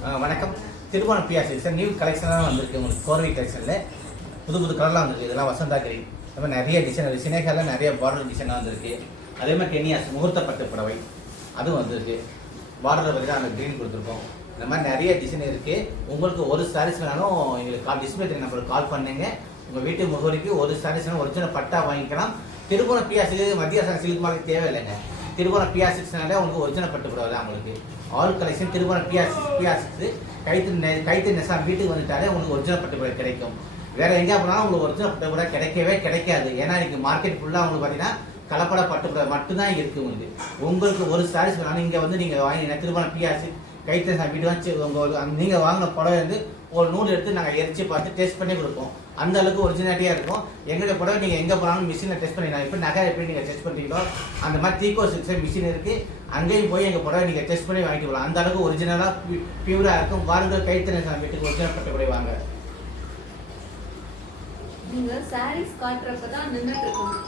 வணக்கம். திருமணம் Piazzi sir new கலெக்ஷனாக வந்திருக்கு. உங்களுக்கு கோர்வை கலெக்ஷனில் புது கலர்லாம் வந்திருக்கு. இதெல்லாம் வசந்தா கிரீன். அது மாதிரி நிறைய டிசைன் சினேகாவில் நிறைய பார்டர் டிசைனாக வந்திருக்கு. அதே மாதிரி டென்னியாஸ் முகூர்த்த பட்டு புடவை அதுவும் வந்திருக்கு. பார்டரில் பற்றி அந்த க்ரீன் கொடுத்துருக்கோம். இந்த மாதிரி நிறைய டிசைன் இருக்குது. உங்களுக்கு ஒரு சாரீஸ் வேணாலும் எங்களுக்கு டிஸ்பிளே நம்பருக்கு கால் பண்ணுங்க. உங்கள் வீட்டு முகவரிக்கு ஒரு சாரீஸ் ஒரிஜினல் பட்டா வாங்கிக்கலாம். திருமணம் பியாசிக்கு மத்திய அரசாங்க சில்க் மார்க்கெட் தேவையில்லைங்க. திருமணம் பியாசிக்ஸ்னாலே உங்களுக்கு ஒரிஜினல் பட்டு புடவை தான். உங்களுக்கு ஆல் கலெக்ஷன் திருமணம் பியாசிக்ஸ் கைத்து நெசா வீட்டுக்கு வந்துட்டாலே உங்களுக்கு ஒரிஜினல் பட்டு புடவை கிடைக்கும். வேற எங்கே போனாலும் உங்களுக்கு ஒரிஜினல் பட்டு புடவை கிடைக்காது. ஏன்னா இன்னைக்கு மார்க்கெட் ஃபுல்லாக உங்களுக்கு பார்த்தீங்கன்னா கலப்பட பட்டு புடவை மட்டும்தான் இருக்குது. உங்களுக்கு ஒரு சாரீஸ் வேணாலும் இங்கே வந்து நீங்கள் வாங்கினா திருமணம் பியாசி கைத்து நெசா வீடு வச்சு நீங்கள் வாங்கின புடவை வந்து ஒரு நூல் எடுத்து நாங்கள் எரிச்சு பார்த்து டெஸ்ட் பண்ணி கொடுப்போம். அந்த அளவுக்கு ஒரிஜினாலிட்டியாக இருக்கும். எங்களுடைய புடவை நீங்கள் எங்கே போனாலும் மிஷினில் டெஸ்ட் பண்ணிடலாம். இப்போ நகை எப்படி நீங்கள் டெஸ்ட் பண்ணுறீங்களோ அந்த மாதிரி தீக்கோ சிக்ஸர் மிஷின் இருக்குது. அங்கேயும் போய் எங்கள் புடவை நீங்கள் டெஸ்ட் பண்ணி வாங்கிட்டு போகலாம். அந்த அளவுக்கு ஒரிஜினலாக பியூராக இருக்கும். வாருங்கள் கைத்தறி வீட்டுக்கு ஒரிஜினல் பட்டு புடவை வாங்க. நீங்கள் சாரீஸ் காட்டுறப்ப தான் நின்றுட்டு இருக்கணும்.